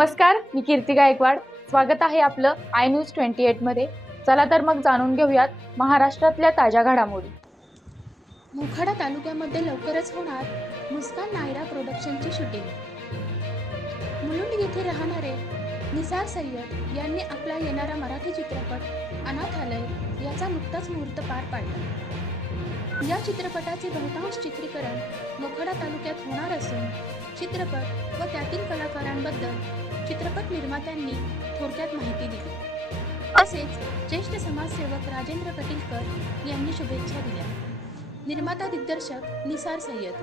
नमस्कार मी कीर्ती गायकवाड. स्वागत आहे आपलं आय न्यूज ट्वेंटी एटमध्ये चला तर मग जाणून घेऊयात महाराष्ट्रातल्या ताज्या घडामोडी. मोखाडा तालुक्यामध्ये लवकरच होणार मुस्कान नायरा प्रोडक्शनची शूटिंग मुलुंड येथे राहणारे निसार सय्यद यांनी आपला येणारा मराठी चित्रपट अनाथालय याचा नुकताच मुहूर्त पार पाडला. या चित्रपटाचे बहुतांश चित्रीकरण मोखाडा तालुक्यात होणार असून चित्रपट व त्यातील कलाकारांबद्दल चित्रपट निर्मात्यांनी थोडक्यात माहिती दिली. तसेच ज्येष्ठ समाजसेवक राजेंद्र कटिलकर यांनी शुभेच्छा दिल्या. निर्माता दिग्दर्शक Nisar Sayyed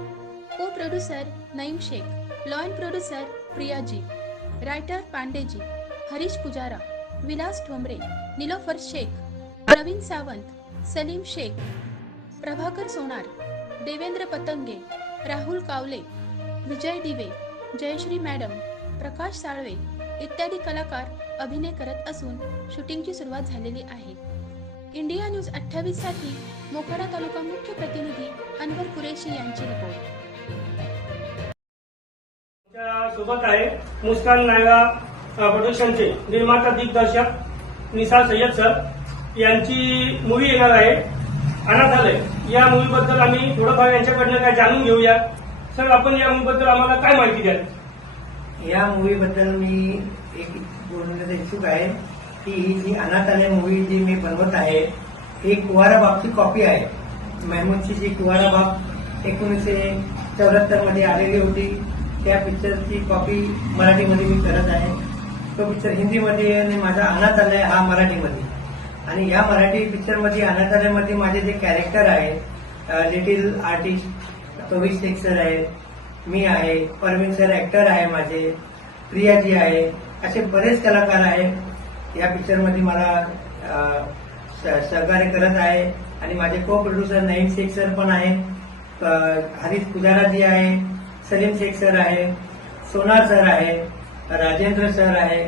co producer Naeem Shaikh line producer Priyaji writer Pandeyji Harish Pujara Vilas Thombare Nilofar Shaikh Praveen Sawant Salim Shaikh Prabhakar Sonar Devendra Patange Rahul Kawale Vijay Dive Jayashree madam प्रकाश साळवे इत्यादी कलाकार अभिनय करत असून शूटिंगची सुरुवात झालेली आहे. India news अठ्ठावीससाठी मोखाडा तालुका मुख्य प्रतिनिधी अनवर कुरेशी यांची रिपोर्ट. सोबत आहे मुस्कान नायगा प्रोडक्शनचे निर्माता दिग्दर्शक निसार सय्यद सर. यांची मूवी येणार आहे. अनाथालय. या मूवीबद्दल आम्ही थोडंफार यांच्याकडनं काय जाणून घेऊया. सर आपण या मूवी आम्हाला काय माहिती द्याल? या मूवी मी एक बोलण्याचा इच्छुक आहे की ही जी अनाथालय मूवी जी मी बनवत आहे ही कुवारा बापची कॉपी आहे. मेहमूदची जी कुवारा बाप एकोणीसशे चौऱ्याहत्तरमध्ये आलेली होती त्या पिक्चरची कॉपी मराठीमध्ये मी करत आहे. तो पिक्चर हिंदीमध्ये आणि माझा अनाथालय हा मराठीमध्ये. आणि या मराठी पिक्चरमध्ये अनाथालयमध्ये माझे जे कॅरेक्टर आहे little artist Abhishek Shaikh sir आहेत मी आहे परवीन सर ऍक्टर आहे माझे प्रियाजी आहे असे बरेच कलाकार आहेत. या पिक्चरमध्ये मला सहकार्य करत आहे आणि माझे को प्रोड्युसर नईम शेख सर पण आहेत हरीश पुजाराजी आहे सलीम शेख सर आहे सोनार सर आहे राजेंद्र सर आहे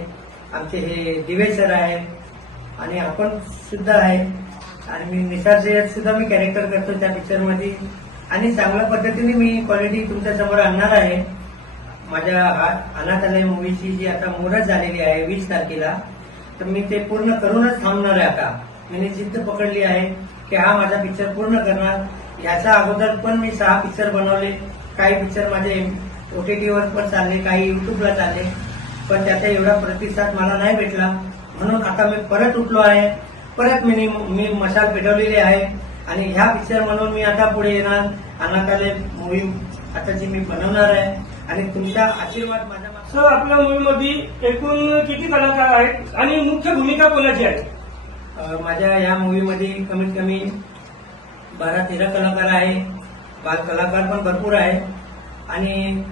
आमचे हे दिवे सर आहे आणि आपण सुद्धा आहे. आणि मी निसार सय्यद सुद्धा मी कॅरेक्टर करतो त्या पिक्चरमध्ये आणि चांगल्या पद्धतीने मी क्वालिटी तुमच्यासमोर आणणार आहे. माझ्या अनाथालय मूवीची जी आता मुहूर्त झालेली आहे वीस तारखेला तर मी ते पूर्ण करूनच थांबणार आहे आता. मी जिद्द पकडली आहे की हा माझा पिक्चर पूर्ण करणार. याच्या अगोदर पण मी सहा पिक्चर बनवले. काही पिक्चर माझे ओटीटीवर पण चालले काही युट्यूबला चालले. पण त्याचा एवढा प्रतिसाद मला नाही भेटला. म्हणून आता मी परत उठलो आहे. परत मी मी मशाल पेटवलेली आहे. आणि ह्या पिक्चर म्हणून मी आता पुढे येणार. अनाथालय मूवी आता जी मी बनवणार आहे. आणि तुमचा आशीर्वाद माझ्या सर आपल्या मूवीमध्ये एकूण किती कलाकार आहेत आणि मुख्य भूमिका कोणाची आहे? माझ्या या मूवीमध्ये कमीत कमी बारा तेरा कलाकार आहे. बाल कलाकार पण भरपूर आहे. आणि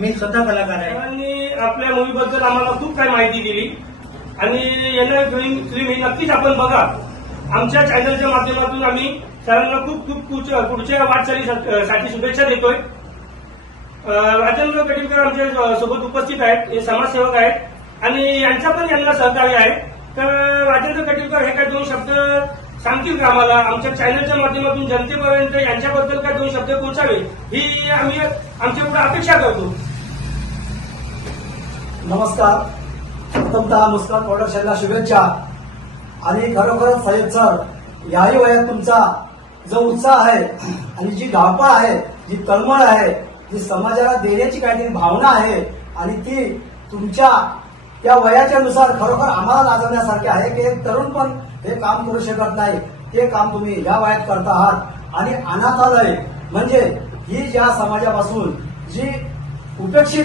मी स्वतः कलाकार आहे. आणि आपल्या मूवी बद्दल आम्हाला खूप काही माहिती दिली. आणि फिल्म फिल्म ही नक्कीच आपण बघा. आमच्या चॅनलच्या माध्यमातून आम्ही सरांना खूप खूप पुढच्या वाटचालीसाठी शुभेच्छा देतोय. राजेंद्र कटिलकर आमच्यासोबत उपस्थित आहेत हे समाजसेवक आहेत आणि यांचा पण यांना सहकार्य आहे. तर राजेंद्र कटिलकर हे काय दोन शब्द सांगतील का आम्हाला? आमच्या चॅनलच्या माध्यमातून जनतेपर्यंत यांच्याबद्दल काय दोन शब्द पोहोचावे ही आम्ही आमच्या पुढे अपेक्षा करतो. नमस्कार. प्रथमतः मुस्कान प्रोडक्शनला शुभेच्छा. आणि खरोखरच सय्यद सर याही वयात तुमचा जो उत्साह आहे आणि जी धावपळ आहे जी तळमळ आहे जी समाजाला देण्याची काहीतरी भावना आहे आणि ती तुमच्या त्या वयाच्या नुसार खरोखर आम्हाला लाजवण्यासारखे आहे की एक तरुण पण हे काम करू शकत नाही ते काम तुम्ही या वयात करत आहात. आणि अनाथालय म्हणजे ही ज्या समाजापासून जी उपेक्षित